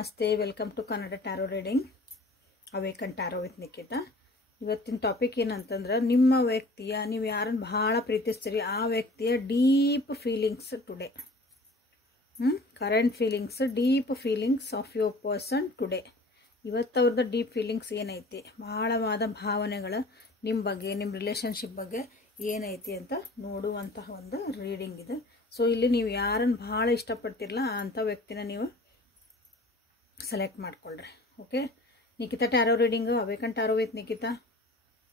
ನಮಸ್ತೆ, welcome to Kannada tarot reading awaken tarot with Nikhita. ಇವತ್ತಿನ topic ಏನಂತಂದ್ರೆ, ನಿಮ್ಮ ವ್ಯಕ್ತಿಯ ನೀವು ಯಾರನ್ನು ಬಹಳ ಪ್ರೀತಿಸ್ತೀರಿ ಆ ವ್ಯಕ್ತಿಯ deep feelings today. Current feelings, deep feelings of your person today. ಇವತ್ತು ಅವ್ರದ್ದು ಡೀಪ್ ಫೀಲಿಂಗ್ಸ್ ಏನೈತಿ, ಬಹಳವಾದ ಭಾವನೆಗಳು ನಿಮ್ಮ ಬಗ್ಗೆ, ನಿಮ್ಮ ರಿಲೇಷನ್ಶಿಪ್ ಬಗ್ಗೆ ಏನೈತಿ ಅಂತ ನೋಡುವಂತಹ ಒಂದು ರೀಡಿಂಗ್ ಇದೆ. ಸೊ ಇಲ್ಲಿ ನೀವು ಯಾರನ್ನು ಭಾಳ ಇಷ್ಟಪಡ್ತಿರಲ್ಲ ಅಂಥ ವ್ಯಕ್ತಿನ ನೀವು ಸೆಲೆಕ್ಟ್ ಮಾಡ್ಕೊಳ್ರಿ. Okay, Nikhita tarot reading, awaken tarot with Nikhita,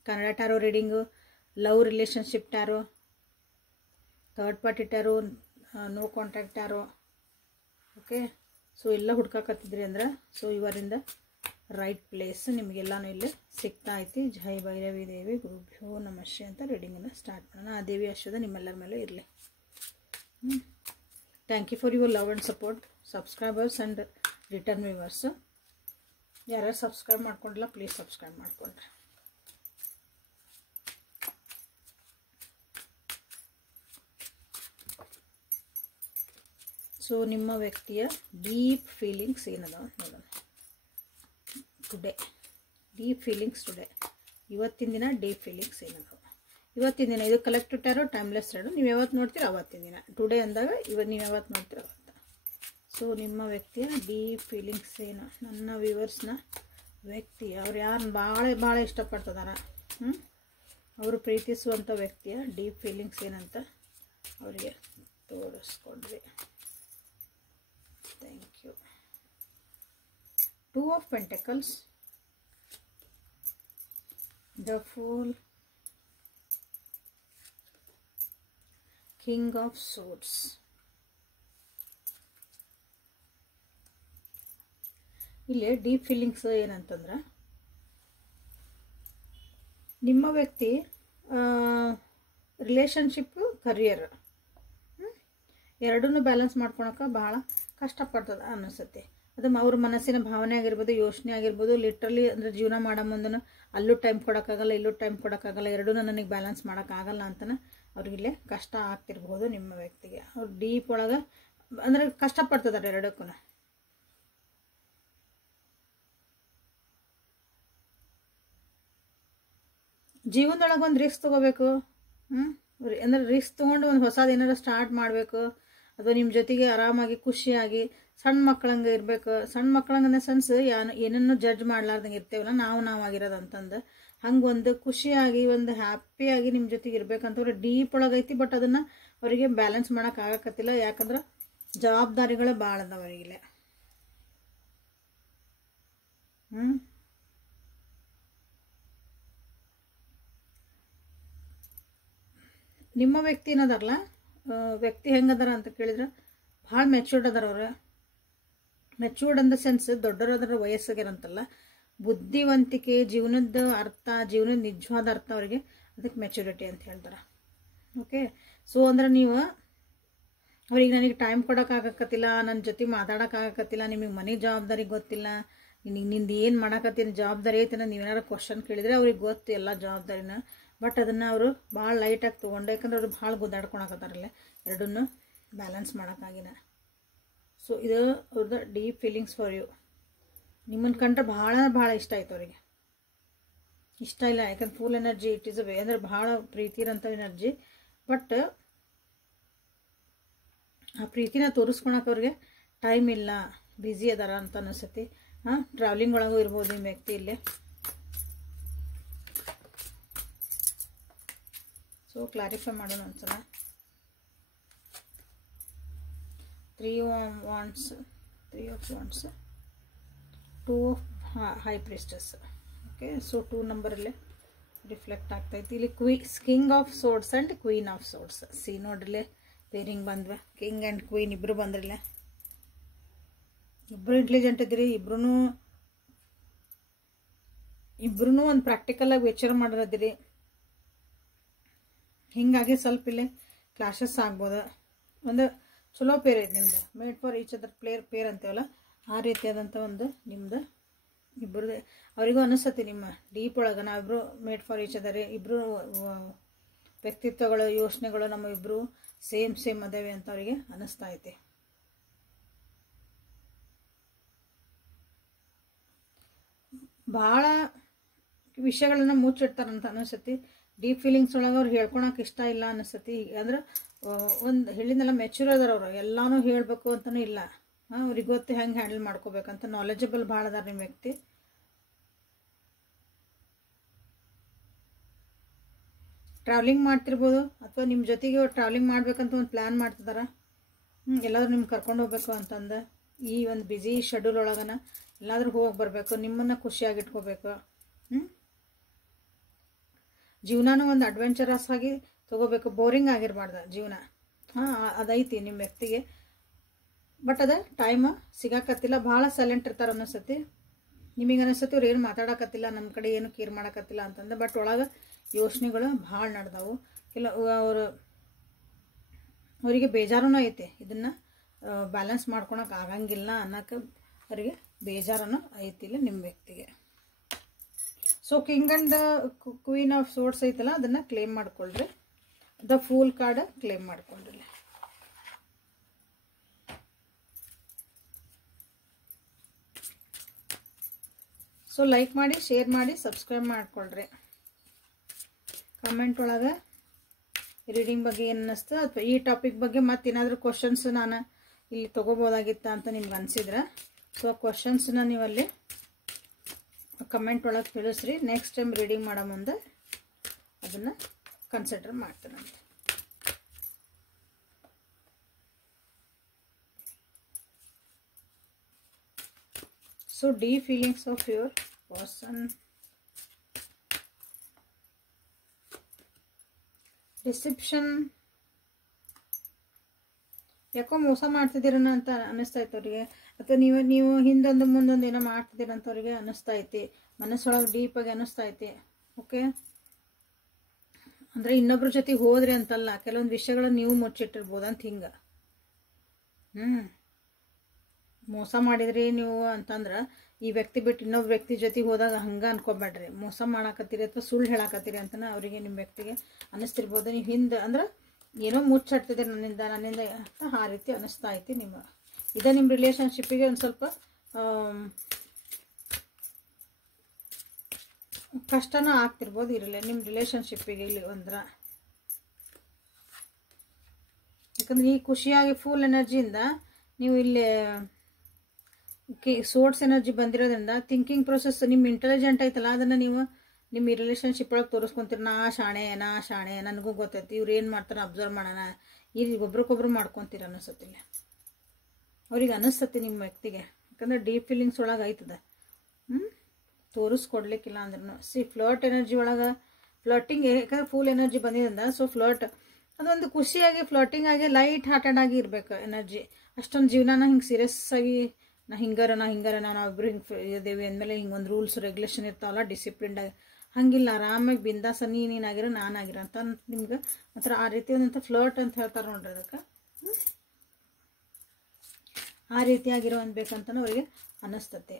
Kannada tarot reading, love relationship tarot, third party tarot, no contact tarot. Okay, so ಎಲ್ಲ ಹುಡ್ಕಾಕತ್ತಿದ್ರಿ ಅಂದ್ರೆ ಸೊ ಇವರಿಂದ ರೈಟ್ ಪ್ಲೇಸ್ ನಿಮಗೆಲ್ಲನೂ ಇಲ್ಲಿ ಸಿಗ್ತಾ ಐತಿ. ಜೈ ಭೈರವಿ ದೇವಿ ಗುರುಭ್ಯೋ ನಮಃ ಅಂತ ರೀಡಿಂಗನ್ನು ಸ್ಟಾರ್ಟ್ ಮಾಡೋಣ. ಆ ದೇವಿ ಆಶೀರ್ವಾದ ನಿಮ್ಮೆಲ್ಲರ ಮೇಲೆ ಇರಲಿ. Thank you for your love and support, subscribers and return viewers. ಯಾರ್ಯಾರು ಸಬ್ಸ್ಕ್ರೈಬ್ ಮಾಡ್ಕೊಂಡಿಲ್ಲ ಪ್ಲೀಸ್ ಸಬ್ಸ್ಕ್ರೈಬ್ ಮಾಡ್ಕೊಳ್ರಿ. ಸೊ ನಿಮ್ಮ ವ್ಯಕ್ತಿಯ ಡೀಪ್ ಫೀಲಿಂಗ್ಸ್ ಏನದ ನೋಡೋಣ ಟುಡೇ. ಡೀಪ್ ಫೀಲಿಂಗ್ಸ್ ಟುಡೇ, ಇವತ್ತಿನ ದಿನ ಡೀಪ್ ಫೀಲಿಂಗ್ಸ್ ಏನದ ಇವತ್ತಿನ ದಿನ. ಇದು ಕಲೆಕ್ಟಿವ್ ಟ್ಯಾರೋ, ಟೈಮ್ಲೆಸ್ ಟ್ಯಾರೋ. ನೀವು ಯಾವತ್ತು ನೋಡ್ತೀರ ಅವತ್ತಿನ ದಿನ. ಟುಡೇ ಅಂದಾಗ ನೀವು ಯಾವತ್ತು ನೋಡ್ತೀರ ಅವತ್ತು. ಸೊ ನಿಮ್ಮ ವ್ಯಕ್ತಿಯ ಡೀಪ್ ಫೀಲಿಂಗ್ಸ್ ಏನು, ನನ್ನ ವ್ಯೂವರ್ಸ್ನ ವ್ಯಕ್ತಿ ಅವ್ರು ಯಾರನ್ನ ಭಾಳ ಇಷ್ಟಪಡ್ತದಾರ, ಅವರು ಪ್ರೀತಿಸುವಂಥ ವ್ಯಕ್ತಿಯ ಡೀಪ್ ಫೀಲಿಂಗ್ಸ್ ಏನಂತ ಅವರಿಗೆ ತೋರಿಸ್ಕೊಂಡ್ವಿ. Thank you. Two of pentacles, the fool, king of swords. ಇಲ್ಲಿ ಡೀಪ್ ಫೀಲಿಂಗ್ಸ್ ಏನಂತಂದ್ರೆ, ನಿಮ್ಮ ವ್ಯಕ್ತಿ ರಿಲೇಷನ್ಶಿಪ್, ಕರಿಯರ್ ಎರಡನ್ನೂ ಬ್ಯಾಲೆನ್ಸ್ ಮಾಡ್ಕೊಳಕ್ಕೆ ಭಾಳ ಕಷ್ಟಪಡ್ತದೆ ಅನಿಸುತ್ತೆ. ಅದು ಅವ್ರ ಮನಸ್ಸಿನ ಭಾವನೆ ಆಗಿರ್ಬೋದು, ಯೋಚನೆ ಆಗಿರ್ಬೋದು. ಲಿಟ್ರಲಿ ಅಂದರೆ ಜೀವನ ಮಾಡೋ ಮುಂದೂ ಅಲ್ಲೂ ಟೈಮ್ ಕೊಡೋಕ್ಕಾಗಲ್ಲ, ಇಲ್ಲೂ ಟೈಮ್ ಕೊಡೋಕ್ಕಾಗಲ್ಲ, ಎರಡೂ ನನಗೆ ಬ್ಯಾಲೆನ್ಸ್ ಮಾಡೋಕ್ಕಾಗಲ್ಲ ಅಂತಲೇ ಅವ್ರಿಗಿಲ್ಲೇ ಕಷ್ಟ ಆಗ್ತಿರ್ಬೋದು ನಿಮ್ಮ ವ್ಯಕ್ತಿಗೆ. ಅವ್ರು ಡೀಪ್ ಒಳಗೆ ಅಂದರೆ ಕಷ್ಟಪಡ್ತದಾರೆ ಎರಡಕ್ಕೂ. ಜೀವನದೊಳಗೆ ಒಂದು ರಿಸ್ಕ್ ತೊಗೋಬೇಕು. ಅಂದರೆ ರಿಸ್ಕ್ ತೊಗೊಂಡು ಒಂದು ಹೊಸದು ಏನಾರು ಸ್ಟಾರ್ಟ್ ಮಾಡಬೇಕು. ಅಥವಾ ನಿಮ್ಮ ಜೊತೆಗೆ ಆರಾಮಾಗಿ ಖುಷಿಯಾಗಿ ಸಣ್ಣ ಮಕ್ಕಳಂಗೆ ಇರಬೇಕು. ಸಣ್ಣ ಮಕ್ಕಳಂಗೆ ಅನ್ನೋ ಸೆನ್ಸ್ ಏನನ್ನು ಜಡ್ಜ್ ಮಾಡ್ಲಾರ್ದಂಗೆ ಇರ್ತೇವಲ್ಲ ನಾವು ಆಗಿರೋದು ಅಂತಂದು, ಹಂಗೆ ಒಂದು ಖುಷಿಯಾಗಿ ಒಂದು ಹ್ಯಾಪಿಯಾಗಿ ನಿಮ್ಮ ಜೊತೆಗೆ ಇರ್ಬೇಕಂತವ್ರು ಡೀಪ್ ಒಳಗೈತಿ. ಬಟ್ ಅದನ್ನು ಅವರಿಗೆ ಬ್ಯಾಲೆನ್ಸ್ ಮಾಡೋಕ್ಕಾಗಕತ್ತಿಲ್ಲ. ಯಾಕಂದ್ರೆ ಜವಾಬ್ದಾರಿಗಳು ಭಾಳ ಅದಾವ ಅವರಿಗಿಲ್ಲ. ನಿಮ್ಮ ವ್ಯಕ್ತಿ ಏನದಾರಲ್ಲ, ವ್ಯಕ್ತಿ ಹೆಂಗದಾರ ಅಂತ ಕೇಳಿದ್ರೆ ಭಾಳ ಮೆಚ್ಯೂರ್ಡ್ ಅದಾರ ಅವ್ರು. ಮೆಚ್ಯೂರ್ಡ್ ಅಂದ ಸೆನ್ಸ್ ದೊಡ್ಡವರದಾರ, ವಯಸ್ಸಾಗ್ಯಾರಂತಲ್ಲ. ಬುದ್ಧಿವಂತಿಕೆ, ಜೀವನದ ಅರ್ಥ, ಜೀವನದ ನಿಜವಾದ ಅರ್ಥ ಅವರಿಗೆ, ಅದಕ್ಕೆ ಮೆಚ್ಯೂರಿಟಿ ಅಂತ ಹೇಳ್ತಾರೆ. ಓಕೆ, ಸೊ ಅಂದ್ರೆ ನೀವು ಅವ್ರಿಗೆ ನನಗೆ ಟೈಮ್ ಕೊಡೋಕ್ಕಾಗಕತ್ತಿಲ್ಲ, ನನ್ನ ಜೊತೆ ಮಾತಾಡೋಕ್ಕಾಗಕತ್ತಿಲ್ಲ, ನಿಮಗೆ ಮನೆ ಜವಾಬ್ದಾರಿ ಗೊತ್ತಿಲ್ಲ, ನಿಂದು ಏನು ಮಾಡಕತ್ತೀನಿ ಜವಾಬ್ದಾರಿ ಐತೆ ಅನ್ನೋ ನೀವೇನಾರು ಕ್ವಶನ್ ಕೇಳಿದರೆ ಅವ್ರಿಗೆ ಗೊತ್ತು ಎಲ್ಲ ಜವಾಬ್ದಾರಿನ. ಬಟ್ ಅದನ್ನು ಅವರು ಭಾಳ ಲೈಟಾಗಿ ತೊಗೊಂಡು, ಯಾಕಂದ್ರೆ ಅವರು ಭಾಳ ಗುದ್ದಾಡ್ಕೊಳಕತ್ತಾರಲ್ಲ, ಎರಡನ್ನೂ ಬ್ಯಾಲೆನ್ಸ್ ಮಾಡೋಕ್ಕಾಗಿನ. ಸೊ ಇದು ಅವ್ರದ್ದು ಡೀಪ್ ಫೀಲಿಂಗ್ಸ್ ಫಾರ್ ಯು. ನಿಮ್ಮನ್ನು ಕಂಡ್ರೆ ಭಾಳ ಇಷ್ಟ ಆಯ್ತು ಅವರಿಗೆ. ಇಷ್ಟ ಇಲ್ಲ ಯಾಕಂದ್ರೆ full energy, it is way ಅಂದರೆ ಭಾಳ ಪ್ರೀತಿ ಇರೋಂಥ ಎನರ್ಜಿ. ಬಟ್ ಆ ಪ್ರೀತಿನ ತೋರಿಸ್ಕೊಳಕ್ಕೆ ಅವ್ರಿಗೆ ಟೈಮ್ ಇಲ್ಲ, ಬ್ಯುಸಿ ಅದಾರ ಅಂತ ಅನಿಸುತ್ತೆ. ಟ್ರಾವೆಲಿಂಗ್ ಒಳಗೂ ಇರ್ಬೋದು ನಿಮ್ಮ ವ್ಯಕ್ತಿ ಇಲ್ಲಿ. ಸೊ ಕ್ಲಾರಿಫೈ ಮಾಡೋಣ ಒಂದ್ಸಲ. 3 of wands, 2 of high priestess. Okay, so 2 ನಂಬರಲ್ಲೇ ರಿಫ್ಲೆಕ್ಟ್ ಆಗ್ತೈತಿ. ಇಲ್ಲಿ king of swords and queen of swords. See ನೋಡ್ರಿಲೆ ಪೇರಿಂಗ್ ಬಂದ್ವೆ, ಕಿಂಗ್ ಆ್ಯಂಡ್ ಕ್ವೀನ್ ಇಬ್ಬರು ಬಂದ್ರಲ್ಲೇ. ಇಬ್ಬರು ಇಂಟೆಲಿಜೆಂಟ್ ಇದ್ದೀರಿ, ಇಬ್ರು ಒಂದು ಪ್ರಾಕ್ಟಿಕಲಾಗಿ ವಿಚಾರ ಮಾಡಿರದಿರಿ. ಹೀಗಾಗಿ ಸ್ವಲ್ಪ ಇಲ್ಲೇ ಕ್ಲಾಶಸ್ ಆಗ್ಬೋದು. ಒಂದು ಚಲೋ ಪೇರ್ ಐತೆ ನಿಮ್ದು, made for each other pair ಅಂತೇವಲ್ಲ, ಆ ರೀತಿಯಾದಂಥ ಒಂದು ನಿಮ್ದು ಇಬ್ಬರದೇ. ಅವರಿಗೂ ಅನಿಸ್ತತಿ ನಿಮ್ಮ ಡೀಪ್ ಒಳಗೆ ನಾವಿಬ್ಬರು ಮೇಡ್ ಫಾರ್ ಈಚ್ ಅದರ್. ಇಬ್ಬರು ವ್ಯಕ್ತಿತ್ವಗಳು, ಯೋಚನೆಗಳು ನಮ್ಮ ಇಬ್ಬರು ಸೇಮ್ ಅದೇವೆ ಅಂತ ಅವರಿಗೆ ಅನ್ನಿಸ್ತಾ ಐತೆ. ಭಾಳ ವಿಷಯಗಳನ್ನ ಮುಚ್ಚಿಡ್ತಾರಂತ ಅನಿಸ್ತತಿ. ಡೀಪ್ ಫೀಲಿಂಗ್ಸ್ ಒಳಗೆ ಅವ್ರು ಹೇಳ್ಕೊಳಕ್ಕೆ ಇಷ್ಟ ಇಲ್ಲ ಅನಿಸ್ತತಿ. ಅಂದ್ರೆ ಒಂದು ಹೇಳಿದ್ನೆಲ್ಲ ಮೆಚೂರ್ ಅದಾರ ಅವರು, ಎಲ್ಲಾನು ಹೇಳಬೇಕು ಅಂತಲೂ ಇಲ್ಲ. ಅವ್ರಿಗೆ ಗೊತ್ತು ಹೆಂಗೆ ಹ್ಯಾಂಡಲ್ ಮಾಡ್ಕೋಬೇಕಂತ. ನಾಲೆಜಬಲ್ ಭಾಳ ಅದಾರ ನಿಮ್ಮ ವ್ಯಕ್ತಿ. ಟ್ರಾವೆಲಿಂಗ್ ಮಾಡ್ತಿರ್ಬೋದು, ಅಥವಾ ನಿಮ್ಮ ಜೊತೆಗೆ ಟ್ರಾವೆಲಿಂಗ್ ಮಾಡ್ಬೇಕಂತ ಒಂದು ಪ್ಲ್ಯಾನ್ ಮಾಡ್ತಿದಾರ. ಎಲ್ಲಾದ್ರೂ ನಿಮ್ಗೆ ಕರ್ಕೊಂಡು ಹೋಗ್ಬೇಕು ಅಂತಂದು ಈ ಒಂದು ಬ್ಯುಸಿ ಶೆಡ್ಯೂಲ್ ಒಳಗನ ಎಲ್ಲಾದ್ರೂ ಹೋಗಿ ಬರಬೇಕು, ನಿಮ್ಮನ್ನು ಖುಷಿಯಾಗಿಟ್ಕೋಬೇಕು. ಜೀವನನೂ ಒಂದು ಅಡ್ವೆಂಚರಸ್ ಆಗಿ ತೊಗೋಬೇಕು, ಬೋರಿಂಗ್ ಆಗಿರಬಾರ್ದು ಜೀವನ. ಅದೈತಿ ನಿಮ್ಮ ವ್ಯಕ್ತಿಗೆ. ಬಟ್ ಅದು ಟೈಮ್ ಸಿಗಾಕತ್ತಿಲ್ಲ, ಭಾಳ ಸೈಲೆಂಟ್ ಇರ್ತಾರೆ ಅನ್ನಿಸ್ತತಿ. ನಿಮಗೆ ಅನಿಸ್ತತಿ ಅವ್ರು ಏನು ಮಾತಾಡಕತ್ತಿಲ್ಲ, ನಮ್ಮ ಕಡೆ ಏನು ಕೇರ್ ಮಾಡಕತ್ತಿಲ್ಲ ಅಂತಂದು. ಬಟ್ ಒಳಗೆ ಯೋಚನೆಗಳು ಭಾಳ ನಡೆದವು. ಅವರಿಗೆ ಬೇಜಾರೂ ಐತೆ, ಇದನ್ನು ಬ್ಯಾಲೆನ್ಸ್ ಮಾಡ್ಕೊಳಕ್ಕೆ ಆಗಂಗಿಲ್ಲ ಅನ್ನೋಕೆ ಅವರಿಗೆ ಬೇಜಾರನ್ನು ಐತಿಲ್ಲ ನಿಮ್ಮ ವ್ಯಕ್ತಿಗೆ. So king and queen of swords ಐತಲ್ಲ, ಅದನ್ನು ಕ್ಲೇಮ್ ಮಾಡ್ಕೊಳ್ರಿ. ದ ಫೂಲ್ ಕಾರ್ಡ್ ಕ್ಲೇಮ್ ಮಾಡ್ಕೊಳ್ರಿ. ಸೊ ಲೈಕ್ ಮಾಡಿ, ಶೇರ್ ಮಾಡಿ, ಸಬ್ಸ್ಕ್ರೈಬ್ ಮಾಡ್ಕೊಳ್ರಿ. ಕಮೆಂಟ್ ಒಳಗೆ ರೀಡಿಂಗ್ ಬಗ್ಗೆ ಏನು ಅನ್ನಿಸ್ತು, ಅಥವಾ ಈ ಟಾಪಿಕ್ ಬಗ್ಗೆ ಮತ್ತೇನಾದರೂ ಕ್ವಶನ್ಸ್ ನಾನು ಇಲ್ಲಿ ತೊಗೋಬೋದಾಗಿತ್ತ ಅಂತ ನಿಮ್ಗೆ ಅನಿಸಿದ್ರೆ, ಸೊ ಕ್ವಶನ್ಸ್ನ ನೀವಲ್ಲಿ ಕಮೆಂಟ್ ಒಳಗೆ ತಿಳಿಸ್ರಿ. ನೆಕ್ಸ್ಟ್ ಟೈಮ್ ರೀಡಿಂಗ್ ಮಾಡೋ ಮುಂದೆ ಅದನ್ನು ಕನ್ಸಿಡರ್ ಮಾಡ್ತೀನಂತೆ. So deep feelings of your person. Deception, ಯಾಕೋ ಮೋಸ ಮಾಡ್ತಿದ್ದೀರನ ಅಂತ ಅನ್ನಿಸ್ತಾ ಇತ್ತು ಅವ್ರಿಗೆ, ಅಥವಾ ನೀವು ಹಿಂದೊಂದು ಮುಂದೊಂದು ಏನೋ ಮಾಡ್ತಿದ್ದೀರಂತ ಅವ್ರಿಗೆ ಅನ್ನಿಸ್ತಾ ಐತಿ, ಮನಸ್ಸೊಳಗೆ ಡೀಪಾಗಿ ಅನ್ನಿಸ್ತಾ ಐತಿ. ಓಕೆ, ಅಂದರೆ ಇನ್ನೊಬ್ರ ಜೊತೆಗೆ ಹೋದ್ರಿ ಅಂತಲ್ಲ, ಕೆಲವೊಂದು ವಿಷಯಗಳನ್ನ ನೀವು ಮುಚ್ಚಿಟ್ಟಿರ್ಬೋದು ಅಂತ ಹಿಂಗೆ. ಮೋಸ ಮಾಡಿದ್ರಿ ನೀವು ಅಂತಂದ್ರೆ ಈ ವ್ಯಕ್ತಿ ಬಿಟ್ಟು ಇನ್ನೊಬ್ಬ ವ್ಯಕ್ತಿ ಜೊತೆಗೆ ಹೋದಾಗ ಹಂಗೆ ಅನ್ಕೋಬೇಡ್ರಿ, ಮೋಸ ಮಾಡಾಕತ್ತೀರಿ ಅಥವಾ ಸುಳ್ಳು ಹೇಳಾಕತ್ತೀರಿ ಅಂತಲೇ ಅವರಿಗೆ ನಿಮ್ಮ ವ್ಯಕ್ತಿಗೆ ಅನ್ನಿಸ್ತಿರ್ಬೋದು. ನೀವು ಹಿಂದೆ ಅಂದ್ರೆ ಏನೋ ಮುಚ್ಚಾಡ್ತಿದ್ದೀರಿ ನನ್ನಿಂದ ಅಂತ ಆ ರೀತಿ ಅನ್ನಿಸ್ತಾ ಐತಿ ನಿಮ್ಮ. ಇದೇ ನಿಮ್ಮ ರಿಲೇಷನ್ಶಿಪ್ಪಿಗೆ ಒಂದು ಸ್ವಲ್ಪ ಕಷ್ಟನೂ ಆಗ್ತಿರ್ಬೋದು ಇರಲಿ ನಿಮ್ಮ ರಿಲೇಷನ್ಶಿಪ್ಪಿಗೆ ಇಲ್ಲಿ ಅಂದ್ರೆ. ಯಾಕಂದ್ರೆ ಈ ಖುಷಿಯಾಗಿ ಫುಲ್ ಎನರ್ಜಿಯಿಂದ ನೀವು ಇಲ್ಲಿ ಸೋರ್ಸ್ ಎನರ್ಜಿ ಬಂದಿರೋದ್ರಿಂದ ಥಿಂಕಿಂಗ್ ಪ್ರೊಸೆಸ್ ನಿಮ್ಮ ಇಂಟೆಲಿಜೆಂಟ್ ಐತಲ್ಲ, ಅದನ್ನು ನೀವು ನಿಮ್ಮ ಈ ರಿಲೇಷನ್ಶಿಪ್ ಒಳಗೆ ತೋರಿಸ್ಕೊಂತೀರಿ. ನಾ ಶಾಣೆ ನನಗೂ ಗೊತ್ತೈತಿ, ಇವ್ರು ಏನು ಮಾಡ್ತಾರೆ ಅಬ್ಸರ್ವ್ ಮಾಡೋಣ, ಇಲ್ಲಿ ಒಬ್ರಿಗೊಬ್ರು ಮಾಡ್ಕೊತೀರ ಅನ್ನಿಸತ್ತಿಲ್ಲ ಅವ್ರಿಗೆ ಅನ್ನಿಸ್ತತಿ ನಿಮ್ಮ ವ್ಯಕ್ತಿಗೆ. ಯಾಕಂದ್ರೆ ಡೀಪ್ ಫೀಲಿಂಗ್ಸ್ ಒಳಗೆ ಆಯ್ತದ, ತೋರಿಸ್ಕೊಡ್ಲಿಕ್ಕಿಲ್ಲ ಅಂದ್ರೂ. ಫ್ಲರ್ಟ್ ಎನರ್ಜಿ ಒಳಗೆ ಫ್ಲರ್ಟಿಂಗ್, ಯಾಕಂದ್ರೆ ಫುಲ್ ಎನರ್ಜಿ ಬಂದಿದ್ದರಿಂದ. ಸೊ ಫ್ಲರ್ಟ್ ಅದೊಂದು ಖುಷಿಯಾಗಿ ಫ್ಲರ್ಟಿಂಗ್ ಆಗಿ ಲೈಟ್ ಹಾರ್ಟೆಡ್ ಆಗಿ ಇರಬೇಕು ಎನರ್ಜಿ. ಅಷ್ಟೊಂದು ಜೀವನನ ಹಿಂಗೆ ಸೀರಿಯಸ್ ಆಗಿ ನಾ ಹಿಂಗಾರ ನಾವಿಬ್ರು ಹಿಂಗೆ ಇದೇವಿ ಅಂದಮೇಲೆ ಹಿಂಗೊಂದು ರೂಲ್ಸ್ ರೆಗ್ಯುಲೇಷನ್ ಇರ್ತಾವಲ್ಲ ಡಿಸಿಪ್ಲಿನ್ಡಾಗಿ, ಹಂಗಿಲ್ಲ ಆರಾಮಾಗಿ ಬಿಂದಾಸ ನೀನಾಗಿರೋ ನಾನಾಗಿರೋ ಅಂತ ನಿಮ್ಗೆ ಮಾತ್ರ ಆ ರೀತಿ ಒಂದಂತ ಫ್ಲರ್ಟ್ ಅಂತ ಹೇಳ್ತಾರೆ ನೋಡ್ರಿ. ಅದಕ್ಕೆ ಆ ರೀತಿಯಾಗಿರೋ ಅನ್ಬೇಕಂತನೂ ಅವರಿಗೆ ಅನ್ನಿಸ್ತತೆ.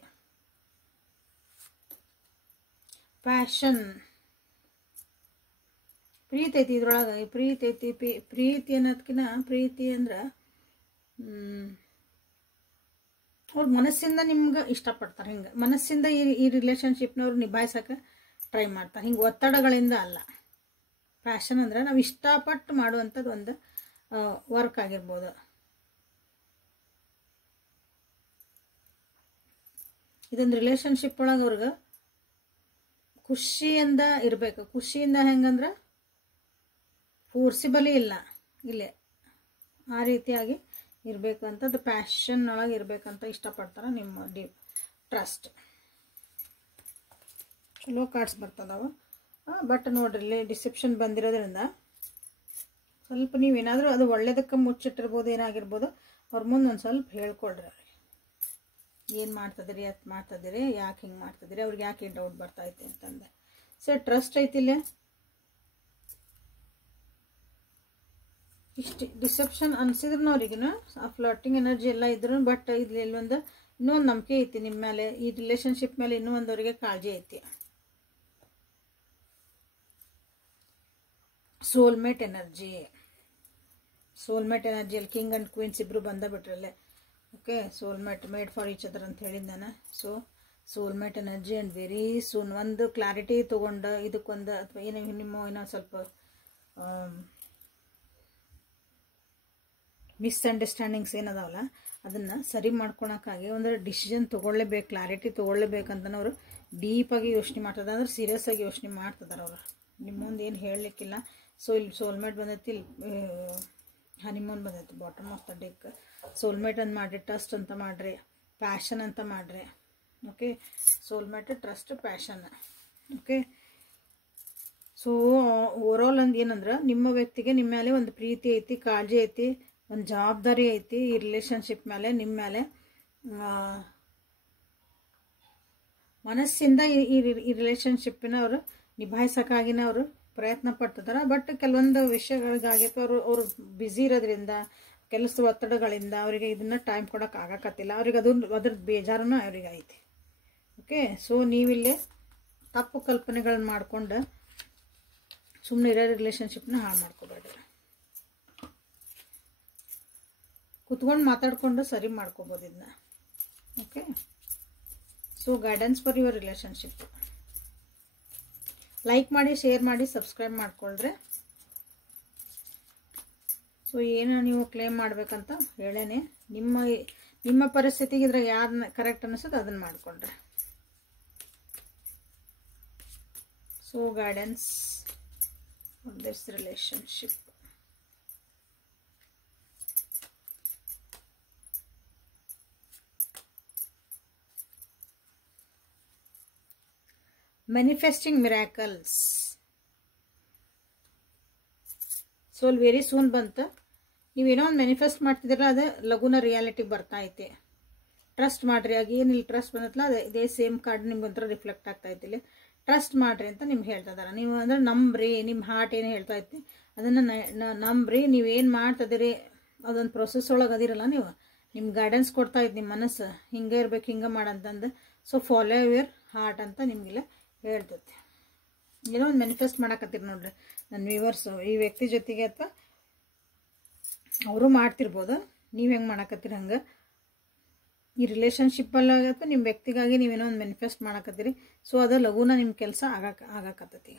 ಪ್ಯಾಷನ್, ಪ್ರೀತಿ ಐತಿ ಇದ್ರೊಳಗೆ, ಪ್ರೀತಿ ಐತಿ. ಪ್ರೀತಿ ಅನ್ನೋದಕ್ಕಿಂತ ಪ್ರೀತಿ ಅಂದ್ರೆ ಅವ್ರ ಮನಸ್ಸಿಂದ ನಿಮ್ಗೆ ಇಷ್ಟಪಡ್ತಾರೆ, ಹಿಂಗೆ ಮನಸ್ಸಿಂದ ಈ ರಿಲೇಷನ್ಶಿಪ್ನವ್ರು ನಿಭಾಯಿಸೋಕೆ ಟ್ರೈ ಮಾಡ್ತಾರೆ, ಹಿಂಗೆ ಒತ್ತಡಗಳಿಂದ ಅಲ್ಲ. ಪ್ಯಾಷನ್ ಅಂದರೆ ನಾವು ಇಷ್ಟಪಟ್ಟು ಮಾಡುವಂಥದ್ದು ಒಂದು ವರ್ಕ್ ಆಗಿರ್ಬೋದು. ಇದೊಂದು ರಿಲೇಷನ್ಶಿಪ್ ಒಳಗೆ ಅವ್ರಿಗೆ ಖುಷಿಯಿಂದ ಇರಬೇಕು. ಖುಷಿಯಿಂದ ಹೆಂಗಂದ್ರೆ ಫೋರ್ಸಿಬಲಿ ಇಲ್ಲ, ಇಲ್ಲೇ ಆ ರೀತಿಯಾಗಿ ಇರಬೇಕು ಅಂತ, ಅದು ಪ್ಯಾಷನ್ ಒಳಗೆ ಇರಬೇಕಂತ ಇಷ್ಟಪಡ್ತಾರೆ ನಿಮ್ಮ ಡೀಪ್ ಟ್ರಸ್ಟ್. ಚಲೋ ಕಾರ್ಡ್ಸ್ ಬರ್ತದವ. ಬಟ್ ನೋಡ್ರಿ ಇಲ್ಲಿ ಡಿಸೆಪ್ಷನ್ ಬಂದಿರೋದ್ರಿಂದ ಸ್ವಲ್ಪ ನೀವೇನಾದರೂ ಅದು ಒಳ್ಳೇದಕ್ಕೆ ಮುಚ್ಚಿಟ್ಟಿರ್ಬೋದು, ಏನಾಗಿರ್ಬೋದು. ಅವ್ರ ಮುಂದೆ ಒಂದು ಸ್ವಲ್ಪ ಹೇಳ್ಕೊಳ್ರಿ ಅವ್ರಿಗೆ, ಏನು ಮಾಡ್ತಿದ್ದೀರಿ, ಅದು ಮಾಡ್ತಿದ್ದೀರಿ, ಯಾಕೆ ಹಿಂಗೆ ಮಾಡ್ತಿದ್ದೀರಿ, ಅವ್ರಿಗೆ ಯಾಕೆ ಡೌಟ್ ಬರ್ತೈತೆ ಅಂತಂದೆ. ಸರ್ ಟ್ರಸ್ಟ್ ಐತಿಲ್ಲ, ಇಷ್ಟು ಡಿಸೆಪ್ಷನ್ ಅನ್ಸಿದ್ರು ಅವ್ರಿಗೂ ಆ ಫ್ಲರ್ಟಿಂಗ್ ಎನರ್ಜಿ ಎಲ್ಲ ಇದ್ರು. ಬಟ್ ಇಲ್ಲಿ ಇನ್ನೊಂದು ನಂಬಿಕೆ ಐತಿ ನಿಮ್ಮ ಮೇಲೆ, ಈ ರಿಲೇಷನ್ಶಿಪ್ ಮೇಲೆ ಇನ್ನೂ ಒಂದವರಿಗೆ ಕಾಳಜಿ ಐತಿ. ಸೋಲ್ಮೇಟ್ ಎನರ್ಜಿಯಲ್ಲಿ ಕಿಂಗ್ ಆ್ಯಂಡ್ ಕ್ವೀನ್ಸ್ ಇಬ್ಬರು ಬಂದ ಬಿಟ್ರಲ್ಲೇ. Okay, soulmate made for each other ಅಂತ ಹೇಳಿದ್ದು ನಾನು. So soulmate energy and very soon ಒಂದು ಕ್ಲಾರಿಟಿ ತೊಗೊಂಡು ಇದಕ್ಕೊಂದು ಅಥವಾ ಏನೋ ಸ್ವಲ್ಪ ಮಿಸ್ಅಂಡರ್ಸ್ಟ್ಯಾಂಡಿಂಗ್ಸ್ ಏನದಾವಲ್ಲ ಅದನ್ನು ಸರಿ ಮಾಡ್ಕೊಳಕ್ಕಾಗಿ ಒಂದು ಡಿಸಿಷನ್ ತೊಗೊಳ್ಳೇಬೇಕು, ಕ್ಲಾರಿಟಿ ತೊಗೊಳ್ಳೇಬೇಕಂತನೂ ಅವರು ಡೀಪಾಗಿ ಯೋಚನೆ ಮಾಡ್ತದ, ಅಂದ್ರೆ ಸೀರಿಯಸ್ ಆಗಿ ಯೋಚನೆ ಮಾಡ್ತಿದ್ದಾರೆ ಅವರು. ನಿಮ್ಮ ಮುಂದೆ ಏನು ಹೇಳಲಿಕ್ಕಿಲ್ಲ. ಸೊ ಇಲ್ಲಿ ಸೋಲ್ಮೇಟ್ ಬಂದೈತಿ, ಇಲ್ಲಿ ಹನಿಮೂನ್ ಬಂದೈತಿ bottom of the deck. Soulmate ಅಂತ ಮಾಡಿರಿ, ಟ್ರಸ್ಟ್ ಅಂತ ಮಾಡಿರಿ, ಪ್ಯಾಷನ್ ಅಂತ ಮಾಡಿರಿ. Okay, soulmate, trust, passion. Okay, so overall ಅಂದ್ ಏನಂದ್ರೆ ನಿಮ್ಮ ವ್ಯಕ್ತಿಗೆ ನಿಮ್ಮ ಮೇಲೆ ಒಂದು ಪ್ರೀತಿ ಐತಿ, ಕಾಳಜಿ ಐತಿ, ಒಂದು ಜವಾಬ್ದಾರಿ ಐತಿ ಈ ರಿಲೇಷನ್ಶಿಪ್ ಮೇಲೆ, ನಿಮ್ಮ ಮೇಲೆ ಮನಸ್ಸಿಂದ ಈ ರಿಲೇಷನ್ಶಿಪ್ಪಿನ ಅವರು ನಿಭಾಯಿಸೋಕ್ಕಾಗಿನ ಅವರು ಪ್ರಯತ್ನ ಪಡ್ತಿದ್ದಾರೆ. ಬಟ್ ಕೆಲವೊಂದು ವಿಷಯಗಳಿಗಾಗಿ ಅವರು ಬ್ಯುಸಿ ಇರೋದ್ರಿಂದ, ಕೆಲಸದ ಒತ್ತಡಗಳಿಂದ ಅವರಿಗೆ ಇದನ್ನು ಟೈಮ್ ಕೊಡೋಕೆ ಆಗಕತ್ತಿಲ್ಲ. ಅವ್ರಿಗೆ ಅದ್ರದ್ದು ಬೇಜಾರನೂ ಅವ್ರಿಗೆ ಐತಿ. ಓಕೆ, ಸೊ ನೀವಿಲ್ಲಿ ತಪ್ಪು ಕಲ್ಪನೆಗಳನ್ನ ಮಾಡ್ಕೊಂಡು ಸುಮ್ಮನೆ ಇರೋ ರಿಲೇಷನ್ಶಿಪ್ನ ಹಾಳು ಮಾಡ್ಕೋಬೇಡ್ರಿ. ಕುತ್ಕೊಂಡು ಮಾತಾಡಿಕೊಂಡು ಸರಿ ಮಾಡ್ಕೋಬೋದು ಇದನ್ನ. Okay, so guidance for your relationship. Like ಮಾಡಿ, ಶೇರ್ ಮಾಡಿ, ಸಬ್ಸ್ಕ್ರೈಬ್ ಮಾಡ್ಕೊಳ್ರಿ. ಸೊ ಏನು ನೀವು ಕ್ಲೇಮ್ ಮಾಡ್ಬೇಕಂತ ಹೇಳೇನೆ, ನಿಮ್ಮ ಪರಿಸ್ಥಿತಿಗೆ ಇದ್ರಾಗ ಯಾರನ್ನ ಕರೆಕ್ಟ್ ಅನಿಸುತ್ತೆ ಅದನ್ನು ಮಾಡ್ಕೊಂಡ್ರೆ. So guidance for this relationship. Manifesting miracles. So ಅಲ್ಲಿ ವೆರಿ ಸೂನ್ ಬಂತು. ನೀವೇನೋ ಒಂದು ಮ್ಯಾನಿಫೆಸ್ಟ್ ಮಾಡ್ತಿದ್ದೀರ, ಅದು ಲಘುನ ರಿಯಾಲಿಟಿಗೆ ಬರ್ತಾ ಐತಿ. ಟ್ರಸ್ಟ್ ಮಾಡಿರಿ. ಆಗ ಏನಿಲ್ಲ ಟ್ರಸ್ಟ್ ಬಂದತ್ತಲ್ಲ, ಅದು ಇದೇ ಸೇಮ್ ಕಾರ್ಡ್ ನಿಮ್ಗೆ ಒಂಥರ ರಿಫ್ಲೆಕ್ಟ್ ಆಗ್ತಾ ಐತಿಲ್ಲ. ಟ್ರಸ್ಟ್ ಮಾಡಿರಿ ಅಂತ ನಿಮ್ಗೆ ಹೇಳ್ತಾ ಇದ್ದಾರೆ. ನೀವು ಅಂದ್ರೆ ನಂಬ್ರಿ, ನಿಮ್ಮ ಹಾರ್ಟ್ ಏನು ಹೇಳ್ತಾ ಐತಿ ಅದನ್ನು ನಂಬ್ರಿ. ನೀವೇನು ಮಾಡ್ತಿದ್ದೀರಿ ಅದೊಂದು ಪ್ರೊಸೆಸ್ ಒಳಗೆ ಅದಿರಲ್ಲ, ನೀವು ನಿಮ್ಮ ಗೈಡೆನ್ಸ್ ಕೊಡ್ತಾ ಇದ್ದು ನಿಮ್ಮ ಮನಸ್ಸು ಹಿಂಗೆ ಇರ್ಬೇಕು, ಹಿಂಗೆ ಮಾಡಂತಂದು. ಸೊ ಫಾಲೋ ಯುವರ್ ಹಾರ್ಟ್ ಅಂತ ನಿಮಗಿಲ್ಲ ಹೇಳ್ತೈತಿ. ಏನೋ ಒಂದು ಮ್ಯಾನಿಫೆಸ್ಟ್ ಮಾಡಕತ್ತೀರಿ ನೋಡ್ರಿ ನನ್ನ ವ್ಯೂವರ್ಸು, ಈ ವ್ಯಕ್ತಿ ಜೊತೆಗೆ ಅಥವಾ ಅವರು ಮಾಡ್ತಿರ್ಬೋದು. ನೀವು ಹೆಂಗೆ ಮಾಡಕತ್ತೀರಿ ಹಂಗೆ ಈ ರಿಲೇಷನ್ಶಿಪ್ಪಲ್ಲಿ ಅಥವಾ ನಿಮ್ಮ ವ್ಯಕ್ತಿಗಾಗಿ ನೀವೇನೋ ಒಂದು ಮ್ಯಾನಿಫೆಸ್ಟ್ ಮಾಡಕತ್ತೀರಿ. ಸೊ ಅದು ಲಘುನ ನಿಮ್ಮ ಕೆಲಸ ಆಗಕತ್ತೈತಿ.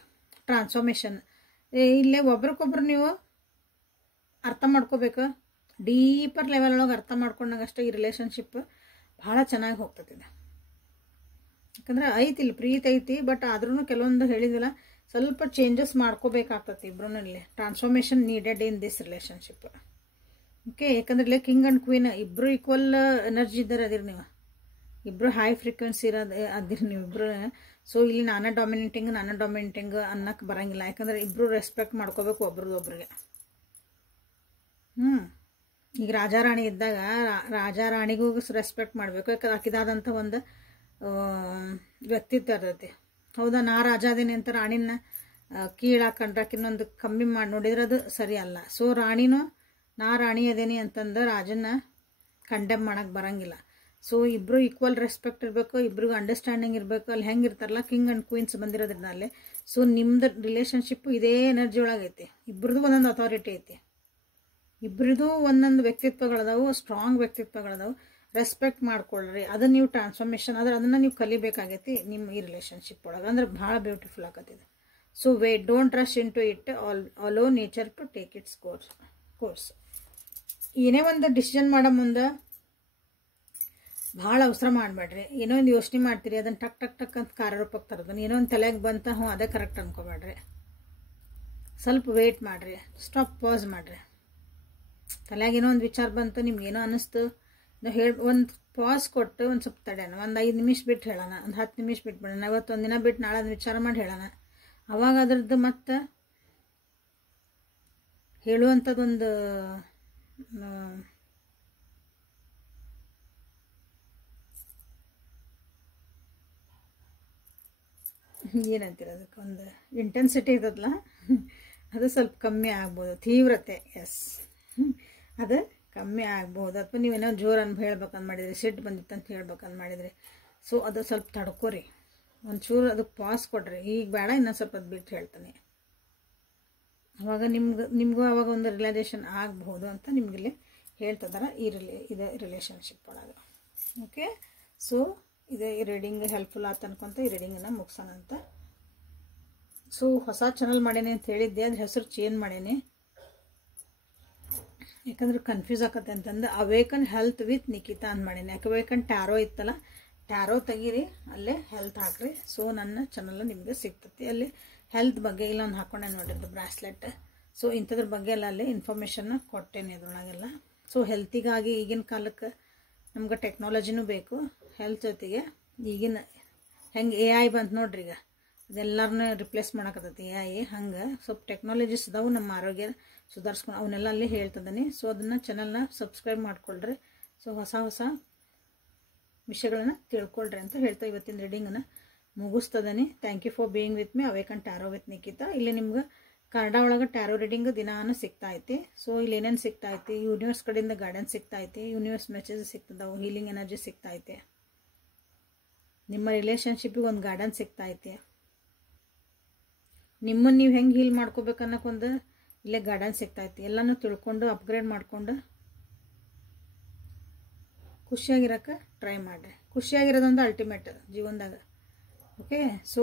ಟ್ರಾನ್ಸ್ಫಾರ್ಮೇಷನ್ ಇಲ್ಲೇ ಒಬ್ರಿಗೊಬ್ರು ನೀವು ಅರ್ಥ ಮಾಡ್ಕೋಬೇಕು. ಡೀಪರ್ ಲೆವೆಲ್ ಒಳಗೆ ಅರ್ಥ ಮಾಡ್ಕೊಂಡಾಗಷ್ಟೇ ಈ ರಿಲೇಷನ್ಶಿಪ್ ಭಾಳ ಚೆನ್ನಾಗಿ ಹೋಗ್ತೈತಿದೆ. ಯಾಕಂದ್ರೆ ಐತಿ ಇಲ್ಲಿ ಪ್ರೀತಿ ಐತಿ, ಬಟ್ ಆದ್ರೂ ಕೆಲವೊಂದು ಹೇಳಿದಿಲ್ಲ ಸ್ವಲ್ಪ ಚೇಂಜಸ್ ಮಾಡ್ಕೋಬೇಕಾಗ್ತತಿ ಇಬ್ರಲ್ಲಿ. Transformation needed in this relationship. Okay, ಯಾಕಂದ್ರೆ ಇಲ್ಲಿ ಕಿಂಗ್ ಆ್ಯಂಡ್ ಕ್ವೀನ್ ಇಬ್ಬರು ಈಕ್ವಲ್ ಎನರ್ಜಿ ಇದ್ದಾರೆ ಅದಿರಿ ನೀವು, ಇಬ್ಬರು ಹೈ ಫ್ರೀಕ್ವೆನ್ಸಿ ಇರೋದು ಅದಿರಿ ನೀವು ಇಬ್ಬರು. ಸೊ ಇಲ್ಲಿ ನಾನೇ ಡಾಮಿನೇಟಿಂಗ್ ಅನ್ನಕ್ಕೆ ಬರಂಗಿಲ್ಲ. ಯಾಕಂದ್ರೆ ಇಬ್ಬರು ರೆಸ್ಪೆಕ್ಟ್ ಮಾಡ್ಕೋಬೇಕು ಒಬ್ರದೊಬ್ರಿಗೆ. ಈಗ ರಾಜಾರಾಣಿ ಇದ್ದಾಗ ರಾಜಾರಾಣಿಗೂ ರೆಸ್ಪೆಕ್ಟ್ ಮಾಡಬೇಕು. ಯಾಕಂದ್ರೆ ಆಕಿದಾದಂಥ ಒಂದು ವ್ಯಕ್ತಿತ್ವ ಇರ್ತೈತಿ. ಹೌದಾ, ನಾ ರಾಜ ಅದೇನೆ ಅಂತ ರಾಣಿನ ಕೀಳಾಕೊಂಡ್ರೆ ಇನ್ನೊಂದು ಕಮ್ಮಿ ಮಾಡಿ ನೋಡಿದ್ರೆ ಅದು ಸರಿ ಅಲ್ಲ. ಸೊ ರಾಣಿನೂ ನಾ ರಾಣಿ ಅದೇನಿ ಅಂತಂದು ರಾಜನ್ನ ಕಂಡೆಮ್ ಮಾಡಕ್ಕೆ ಬರಂಗಿಲ್ಲ. ಸೊ ಇಬ್ಬರು ಈಕ್ವಲ್ ರೆಸ್ಪೆಕ್ಟ್ ಇರಬೇಕು, ಇಬ್ರಿಗೂ ಅಂಡರ್ಸ್ಟ್ಯಾಂಡಿಂಗ್ ಇರಬೇಕು. ಅಲ್ಲಿ ಹೆಂಗೆ ಇರ್ತಾರಲ್ಲ ಕಿಂಗ್ ಆ್ಯಂಡ್ ಕ್ವೀನ್ಸ್ ಬಂದಿರೋದ್ರಿಂದ ಅಲ್ಲಿ. ಸೊ ನಿಮ್ದು ರಿಲೇಷನ್ಶಿಪ್ ಇದೇ ಎನರ್ಜಿ ಒಳಗೈತಿ. ಇಬ್ಬರದು ಒಂದೊಂದು ಅಥಾರಿಟಿ ಐತಿ, ಇಬ್ಬರದು ಒಂದೊಂದು ವ್ಯಕ್ತಿತ್ವಗಳದಾವು, ಸ್ಟ್ರಾಂಗ್ ವ್ಯಕ್ತಿತ್ವಗಳದಾವು. ರೆಸ್ಪೆಕ್ಟ್ ಮಾಡ್ಕೊಳ್ರಿ. ಅದನ್ನು ನೀವು ಟ್ರಾನ್ಸ್ಫಾರ್ಮೇಷನ್ ಅದನ್ನು ನೀವು ಕಲಿಬೇಕಾಗೈತಿ ನಿಮ್ಮ ಈ ರಿಲೇಷನ್ಶಿಪ್ ಒಳಗೆ. ಅಂದ್ರೆ ಭಾಳ ಬ್ಯೂಟಿಫುಲ್ ಆಗತ್ತಿದೆ. So wait, don't rush into it, allow nature to take its course. ಏನೇ ಒಂದು ಡಿಸಿಷನ್ ಮಾಡೋ ಮುಂದೆ ಭಾಳ ಅವಸರ ಮಾಡಬೇಡ್ರಿ. ಏನೋ ಒಂದು ಯೋಚನೆ ಮಾಡ್ತೀರಿ, ಅದನ್ನು ಟಕ್ ಟಕ್ ಟಕ್ ಅಂತ ಕಾರ್ಯರೂಪಕ್ಕೆ ತರೋದನ್ನು ಏನೋ ಒಂದು ತಲೆಗೆ ಬಂತ ಅದೇ ಕರೆಕ್ಟ್ ಅನ್ಕೋಬೇಡ್ರಿ. ಸ್ವಲ್ಪ ವೇಟ್ ಮಾಡಿರಿ, ಸ್ಟಾಪ್ ಪಾಸ್ ಮಾಡಿರಿ. ತಲೆಯಾಗ ಏನೋ ಒಂದು ವಿಚಾರ ಬಂತು, ನಿಮ್ಗೇನೋ ಅನ್ನಿಸ್ತು, ಒಂದು ಪಾಸ್ ಕೊಟ್ಟು ಒಂದು ಸ್ವಲ್ಪ ತಡೆಯೋಣ, ಒಂದು 5 ನಿಮಿಷ ಬಿಟ್ಟು ಹೇಳೋಣ, ಒಂದು 10 ನಿಮಿಷ ಬಿಟ್ಟು ಬಿಡೋಣ, ಇವತ್ತೊಂದು ದಿನ ಬಿಟ್ಟು ನಾಳೆ ವಿಚಾರ ಮಾಡಿ ಹೇಳೋಣ. ಅವಾಗ ಅದ್ರದ್ದು ಮತ್ತು ಹೇಳುವಂಥದ್ದೊಂದು ಏನಂತೀರ ಅದಕ್ಕೊಂದು ಇಂಟೆನ್ಸಿಟಿ ಇರ್ತದಲ್ಲ, ಅದು ಸ್ವಲ್ಪ ಕಮ್ಮಿ ಆಗ್ಬೋದು. ತೀವ್ರತೆ, ಎಸ್, ಅದು ಕಮ್ಮಿ ಆಗ್ಬೋದು. ಅಥವಾ ನೀವೇನೋ ಜೋರು ಹೇಳ್ಬೇಕಂತ ಮಾಡಿದ್ರಿ, ಸಿಟ್ಟು ಬಂದಿತ್ತಂತ ಹೇಳ್ಬೇಕಂತ ಮಾಡಿದ್ರಿ. ಸೊ ಅದು ಸ್ವಲ್ಪ ತಡ್ಕೊರಿ, ಒಂಚೂರು ಅದಕ್ಕೆ ಪಾಸ್ ಕೊಡ್ರಿ. ಈಗ ಬೇಡ, ಇನ್ನೊಂದು ಸ್ವಲ್ಪ ಅದು ಬಿಟ್ಟು ಹೇಳ್ತಾನೆ. ಅವಾಗ ನಿಮಗೂ ಅವಾಗ ಒಂದು ರಿಯಲೈಸೇಷನ್ ಆಗಬಹುದು ಅಂತ ನಿಮಗಿಲ್ಲಿ ಹೇಳ್ತಿದ್ದಾರೆ ಇದು ರಿಲೇಷನ್ಶಿಪ್ ಒಳಗೆ. ಓಕೆ, ಸೊ ಇದೇ ಈ ರೀಡಿಂಗ್ ಹೆಲ್ಪ್ಫುಲ್ ಆಯ್ತು ಅನ್ಕೊಂತ ಈ ರೀಡಿಂಗನ್ನು ಮುಗಿಸೋಣ ಅಂತ. ಸೊ ಹೊಸ ಚಾನಲ್ ಮಾಡೇನಿ ಅಂತ ಹೇಳಿದ್ದೆ, ಅದ್ರ ಹೆಸರು ಚೇಂಜ್ ಮಾಡೇನಿ, ಯಾಕಂದ್ರೆ ಕನ್ಫ್ಯೂಸ್ ಆಕತ್ತೆ ಅಂತಂದು ಅವೇಕನ್ ಹೆಲ್ತ್ ವಿತ್ ನಿಖಿತಾ ಅಂತ ಮಾಡೀನಿ. ಯಾಕೆ ಅವೇಕನ್ ಟ್ಯಾರೋ ಇತ್ತಲ್ಲ, ಟ್ಯಾರೋ ತೆಗೀರಿ, ಅಲ್ಲೇ ಹೆಲ್ತ್ ಹಾಕ್ರಿ. ಸೊ ನನ್ನ ಚಾನಲ್ ನಿಮಗೆ ಸಿಗ್ತತಿ. ಅಲ್ಲಿ ಹೆಲ್ತ್ ಬಗ್ಗೆ ಇಲ್ಲ ನಾನು ಹಾಕೊಂಡೆ ನೋಡಿದ್ದು ಬ್ರಾಸ್ಲೆಟ್. ಸೊ ಇಂಥದ್ರ ಬಗ್ಗೆ ಎಲ್ಲ ಅಲ್ಲಿ ಇನ್ಫಾರ್ಮೇಷನ್ನ ಕೊಟ್ಟೇನೆ ಅದ್ರೊಳಗೆಲ್ಲ. ಸೊ ಹೆಲ್ತಿಗಾಗಿ ಈಗಿನ ಕಾಲಕ್ಕೆ ನಮ್ಗೆ ಟೆಕ್ನಾಲಜಿನೂ ಬೇಕು, ಹೆಲ್ತ್ ಜೊತೆಗೆ ಈಗಿನ ಹೆಂಗೆ AI ಬಂತು ನೋಡ್ರಿ, ಈಗ ಅದೆಲ್ಲರನ್ನ ರಿಪ್ಲೇಸ್ ಮಾಡೋಕತ್ತೈತಿ AI. ಹಂಗೆ ಸ್ವಲ್ಪ ಟೆಕ್ನಾಲಜೀಸ್ ಅದಾವು ನಮ್ಮ ಆರೋಗ್ಯ ಸುಧಾರಿಸ್ಕೊಂಡು, ಅವನ್ನೆಲ್ಲ ಅಲ್ಲಿ ಹೇಳ್ತದನಿ. ಸೊ ಅದನ್ನು ಚಾನಲ್ನ ಸಬ್ಸ್ಕ್ರೈಬ್ ಮಾಡ್ಕೊಳ್ರಿ. ಸೊ ಹೊಸ ಹೊಸ ವಿಷಯಗಳನ್ನ ತಿಳ್ಕೊಳ್ರಿ ಅಂತ ಹೇಳ್ತಾ ಇವತ್ತಿನ ರೀಡಿಂಗನ್ನು ಮುಗಿಸ್ತದನಿ. Thank you for being with me awaken tarot with Nikhita. ಇಲ್ಲಿ ನಿಮ್ಗೆ ಕನ್ನಡ ಒಳಗೆ ಟ್ಯಾರೋ ರೀಡಿಂಗ್ ದಿನಾನು ಸಿಗ್ತಾ ಐತಿ. ಸೊ ಇಲ್ಲಿ ಏನೇನು ಸಿಗ್ತಾ ಐತಿ, ಯೂನಿವರ್ಸ್ ಕಡೆಯಿಂದ ಗೈಡೆನ್ಸ್ ಸಿಗ್ತಾ ಐತಿ, ಯೂನಿವರ್ಸ್ ಮೆಸೇಜ್ ಸಿಗ್ತದವು, ಹೀಲಿಂಗ್ ಎನರ್ಜಿ ಸಿಗ್ತಾ ಐತಿ, ನಿಮ್ಮ ರಿಲೇಷನ್ಶಿಪ್ಪಿಗೆ ಒಂದು ಗೈಡೆನ್ಸ್ ಸಿಗ್ತಾ ಐತಿ, ನಿಮ್ಮನ್ನು ನೀವು ಹೆಂಗೆ ಹೀಲ್ ಮಾಡ್ಕೋಬೇಕು ಅನ್ನೋಕ್ಕೊಂದು ಇಲ್ಲೇ ಗೈಡೆನ್ಸ್ ಸಿಗ್ತಾ ಐತಿ. ಎಲ್ಲನೂ ತಿಳ್ಕೊಂಡು ಅಪ್ಗ್ರೇಡ್ ಮಾಡ್ಕೊಂಡು ಖುಷಿಯಾಗಿರೋಕ್ಕೆ ಟ್ರೈ ಮಾಡಿರಿ. ಖುಷಿಯಾಗಿರೋದೊಂದು ಅಲ್ಟಿಮೇಟ್ ಜೀವನದಾಗ. ಓಕೆ, ಸೊ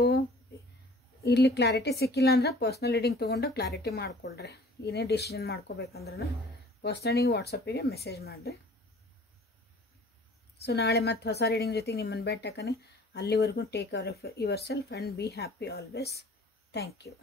ಇಲ್ಲಿ ಕ್ಲಾರಿಟಿ ಸಿಕ್ಕಿಲ್ಲ ಅಂದ್ರೆ ಪರ್ಸ್ನಲ್ ರೀಡಿಂಗ್ ತೊಗೊಂಡು ಕ್ಲಾರಿಟಿ ಮಾಡ್ಕೊಳ್ರಿ. ಏನೇ ಡಿಸಿಷನ್ ಮಾಡ್ಕೋಬೇಕಂದ್ರೆ ಪರ್ಸ್ನಲಿಗೆ ವಾಟ್ಸಪ್ಪಿಗೆ ಮೆಸೇಜ್ ಮಾಡಿರಿ. ಸೊ ನಾಳೆ ಮತ್ತೆ ಹೊಸ ರೀಡಿಂಗ್ ಜೊತೆಗೆ ನಿಮ್ಮನ್ನು ಭೇಟಿ ಹಾಕನಿ. ಅಲ್ಲಿವರೆಗೂ take care of yourself and be happy always. Thank you.